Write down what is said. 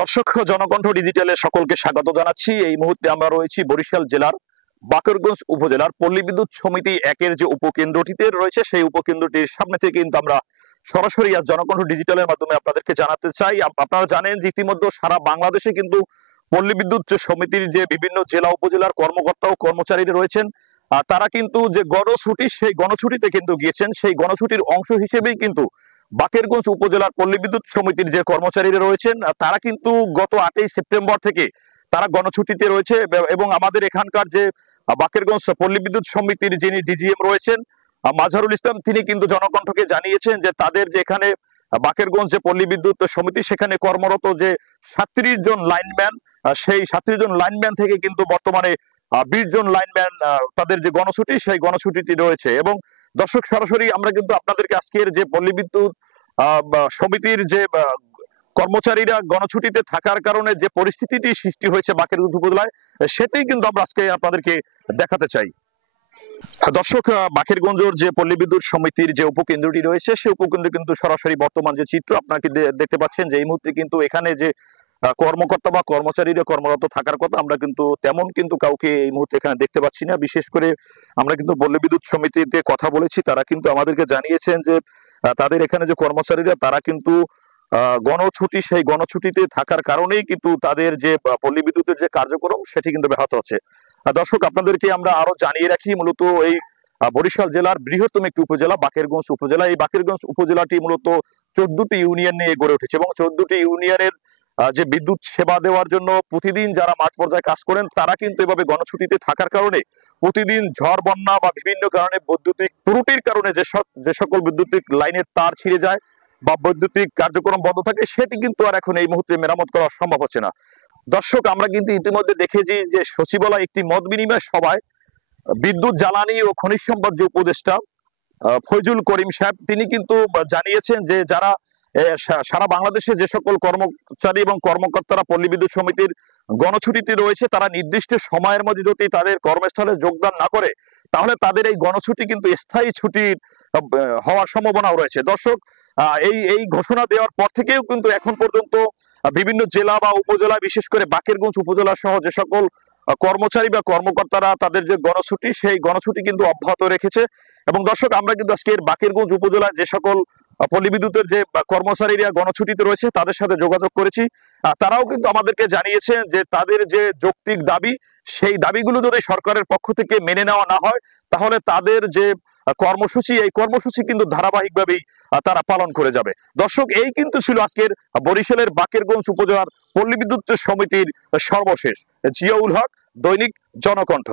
দর্শক জনকণ্ঠ ডিজিটালে সকলকে স্বাগত জানাচ্ছি। এই মুহূর্তে আমরা রয়েছি বরিশাল জেলার বাকেরগঞ্জ উপজেলার পল্লী বিদ্যুৎ সমিতি একের যে উপকেন্দ্রটিতে রয়েছে সেই উপকেন্দ্রটির সামনে থেকে কিন্তু আমরা সরাসরি আজ জনকণ্ঠ ডিজিটালের মাধ্যমে আপনাদেরকে জানাতে চাই। আপনারা জানেন যে ইতিমধ্যে সারা বাংলাদেশে কিন্তু পল্লী বিদ্যুৎ সমিতির যে বিভিন্ন জেলা উপজেলার কর্মকর্তা ও কর্মচারীরা রয়েছেন তারা কিন্তু যে গণছুটি সেই গণছুটিতে কিন্তু গিয়েছেন। সেই গণছুটির অংশ হিসেবেই কিন্তু বাকেরগঞ্জ উপজেলার পল্লী বিদ্যুৎ সমিতির যে কর্মচারীরা রয়েছেন তারা কিন্তু গত 8ই সেপ্টেম্বর থেকে তারা গণছুটিতে রয়েছে এবং আমাদের এখানকার যে বাকেরগঞ্জ পল্লী বিদ্যুৎ সমিতির যিনি ডিজিএম রয়েছেন মাজহারুল ইসলাম, তিনি কিন্তু জনকণ্ঠকে জানিয়েছেন যে তাদের যে এখানে বাকেরগঞ্জ যে পল্লী বিদ্যুৎ সমিতি সেখানে কর্মরত যে 37 জন লাইনম্যান, সেই 37 জন লাইনম্যান থেকে কিন্তু বর্তমানে 20 জন লাইনম্যান তাদের যে গণছুটি সেই গণছুটিটি রয়েছে। এবং দর্শক সরাসরি আমরা কিন্তু আপনাদেরকে আজকের যে পল্লী বিদ্যুৎ সমিতির যে কর্মচারীরা গণছুটিতে থাকার কারণে যে পরিস্থিতিটি সৃষ্টি হয়েছে বাকেরগঞ্জ উপজেলায় সেটাই কিন্তু আমরা আজকে আপনাদেরকে দেখাতে চাই। দর্শক, বাকেরগঞ্জের যে পল্লী বিদ্যুৎ সমিতির যে উপকেন্দ্রটি রয়েছে সেই উপকেন্দ্র কিন্তু সরাসরি বর্তমান যে চিত্র আপনাকে দেখতে পাচ্ছেন যে এই মুহূর্তে কিন্তু এখানে যে কর্মকর্তা বা কর্মচারীরা কর্মরত থাকার কথা আমরা কিন্তু তেমন কিন্তু কাউকে এই মুহূর্তে এখানে দেখতে পাচ্ছি না। বিশেষ করে আমরা কিন্তু পল্লী বিদ্যুৎ সমিতিতে কথা বলেছি, তারা কিন্তু আমাদেরকে জানিয়েছেন যে তাদের এখানে যে কর্মচারীরা তারা কিন্তু গণছুটি সেই গণছুটিতে থাকার কারণেই কিন্তু তাদের যে পল্লী বিদ্যুতের যে কার্যক্রম সেটি কিন্তু ব্যাহত হচ্ছে। দর্শক, আপনাদেরকে আমরা আরো জানিয়ে রাখি, মূলত এই বরিশাল জেলার বৃহত্তম একটি উপজেলা বাকেরগঞ্জ উপজেলা। এই বাকেরগঞ্জ উপজেলাটি মূলত 14টি ইউনিয়ন নিয়ে গড়ে উঠেছে এবং 14টি ইউনিয়নের যে বিদ্যুৎ সেবা দেওয়ার জন্য প্রতিদিন যারা মাঠ পর্যায়ে কাজ করেন তারা কিন্তু এভাবে গণছুটিতে থাকার কারণে প্রতিদিন ঝড় বন্যা বা বিভিন্ন কারণে বৈদ্যুতিক ত্রুটির কারণে যে সকল বৈদ্যুতিক লাইনের তার ছিঁড়ে যায় বা বৈদ্যুতিক কার্যক্রম বন্ধ থাকে সেটি কিন্তু আর এখন এই মুহূর্তে মেরামত করা সম্ভব হচ্ছে না। দর্শক, আমরা কিন্তু ইতিমধ্যে দেখেছি যে সচিবালয় একটি মত বিনিময় সভায় বিদ্যুৎ জ্বালানি ও খনিজ সম্পদ যে উপদেষ্টা ফয়জুল করিম সাহেব তিনি কিন্তু জানিয়েছেন যে যারা সারা বাংলাদেশে যে সকল কর্মচারী এবং কর্মকর্তারা পল্লী বিদ্যুৎ সমিতির গণছুটিতে রয়েছে তারা নির্দিষ্ট সময়ের মধ্যে যদি তাদের কর্মস্থলে যোগদান না করে তাহলে তাদের এই গণছুটি কিন্তু স্থায়ী ছুটির হওয়ার সম্ভাবনাও রয়েছে। দর্শক, এই ঘোষণা দেওয়ার পর থেকেও কিন্তু এখন পর্যন্ত বিভিন্ন জেলা বা উপজেলা, বিশেষ করে বাকেরগঞ্জ উপজেলা সহ যে সকল কর্মচারী বা কর্মকর্তারা তাদের যে গণছুটি সেই গণছুটি কিন্তু অব্যাহত রেখেছে। এবং দর্শক, আমরা কিন্তু আজকের বাকেরগঞ্জ উপজেলায় যে সকল পল্লী বিদ্যুতের যে কর্মচারীরা গণছুটিতে রয়েছে তাদের সাথে যোগাযোগ করেছি। তারাও কিন্তু আমাদেরকে জানিয়েছেন যে তাদের যে যৌক্তিক দাবি সেই দাবিগুলো যদি সরকারের পক্ষ থেকে মেনে নেওয়া না হয় তাহলে তাদের যে কর্মসূচি এই কর্মসূচি কিন্তু ধারাবাহিকভাবেই তারা পালন করে যাবে। দর্শক, এই কিন্তু ছিল আজকের বরিশালের বাকেরগঞ্জ উপজেলার পল্লী বিদ্যুৎ সমিতির সর্বশেষ। জিয়াউল হক, দৈনিক জনকণ্ঠ।